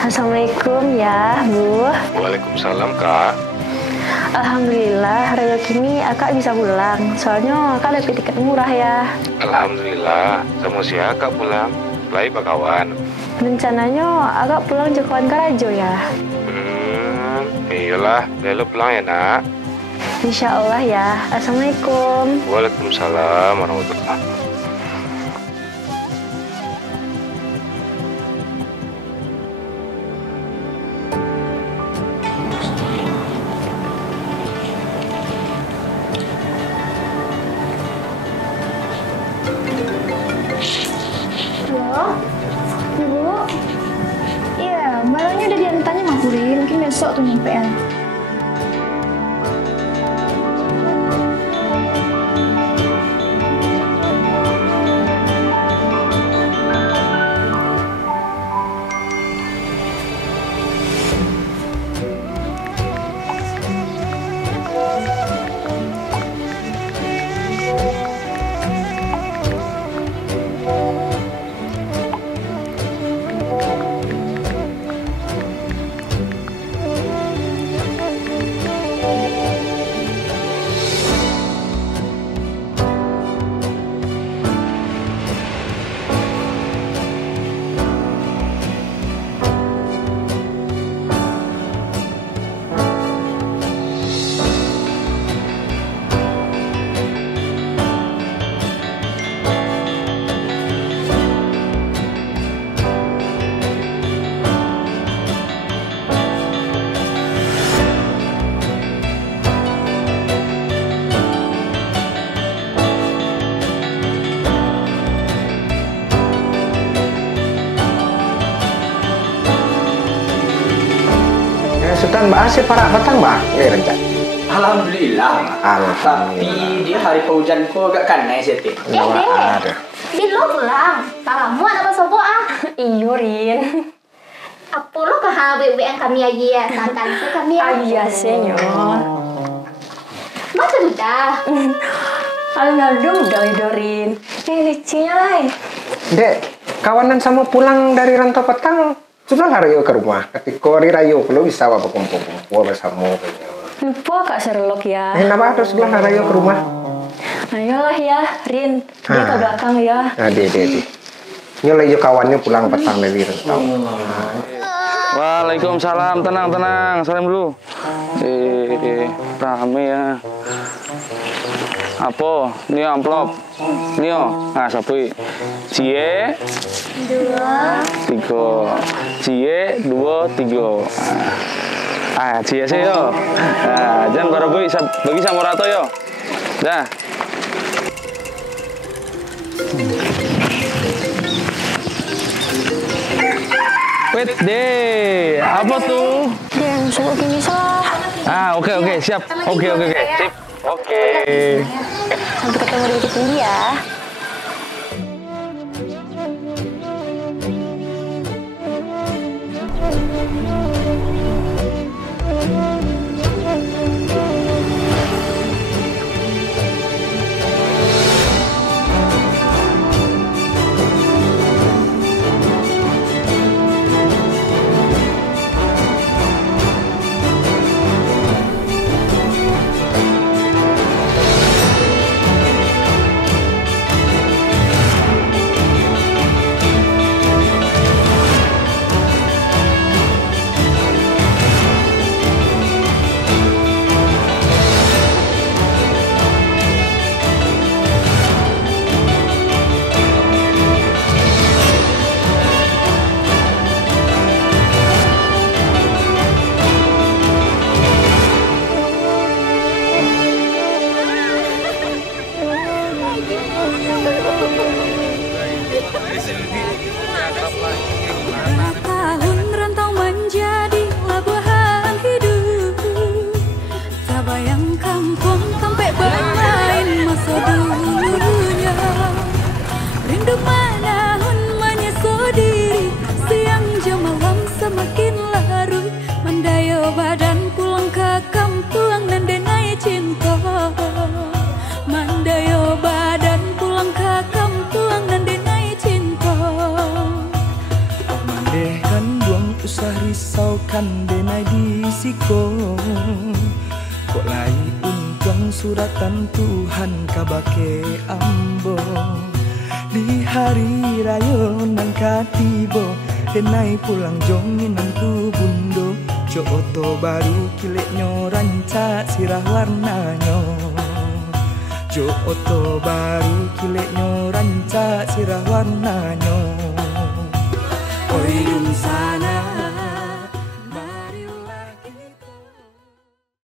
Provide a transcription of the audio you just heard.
Assalamualaikum ya, Bu. Waalaikumsalam, Kak. Alhamdulillah, rezeki ini Akak bisa pulang. Soalnya Akak dapat tiket murah ya. Alhamdulillah, sama si Kak pulang. Lai Pak kawan. Rencananya Akak pulang ke kawan Karajo ya. Iyalah, belo pulang ya, Nak. Insya Allah ya. Assalamualaikum. Waalaikumsalam warahmatullahi. Halo, Ibu. Iya, barangnya udah diantarnya sama kurir. Mungkin besok tuh nyampe ya. Sultan Mbak Asih parak petang Mbak? Rencana. Alhamdulillah. Tapi dia hari hujan ko agak kanai sete. Ada. Bilo pulang. Paramu apa sobo ah? Iyo, Rin. Apa lo kah BBM kami aja ya? Tantan kami aja. Iya, senyor. Masa udah? Alhamdulillah udah Dorin. Licin lah. Dek, kawanan sama pulang dari rantau petang. Sudah lari ke rumah. Ketika Rayo kalau bisa apa kumpul-kumpul bersama. Lupa Kak Sherlock ya. Kenapa harus sebelah Rayo ke rumah? Ayolah ya, Rin. Dia ke belakang ya. Nah, dia. Nyolai kawannya pulang petang dari rantau. Waalaikumsalam, tenang. Salam dulu. Rame ya. Apa? Ini amplop. Ini nah sapi. Cie 2 3. Cie 2 3. Cie sih yo. Nah, jangan baru bagi sama Rato yo. Dah. Wait deh, apa tuh? Dia yang suka gini sah. Oke, siap. Oke. Sip. Oke. Sampai ketemu di Bukit Tinggi ya. Tahun rantau menjadi labuhan hidup. Tak bayang kampung sampai bermain masa dulunya. Rindu menahun menyesal diri. Siang jam malam semakin larut. Mendayo badan pulang ke kampung dan denai cinta. Mendayo badan pulang ke kampung dan denai cinta. risaukan denai di siko. Kok lai untung suratan Tuhan kabake ambo. Di hari raya nang katibo denai pulang jongin nang tu bundo. Jo oto baru kileknyo rancak sirah warnanyo. Jo oto baru kileknyo rancak sirah warnanyo.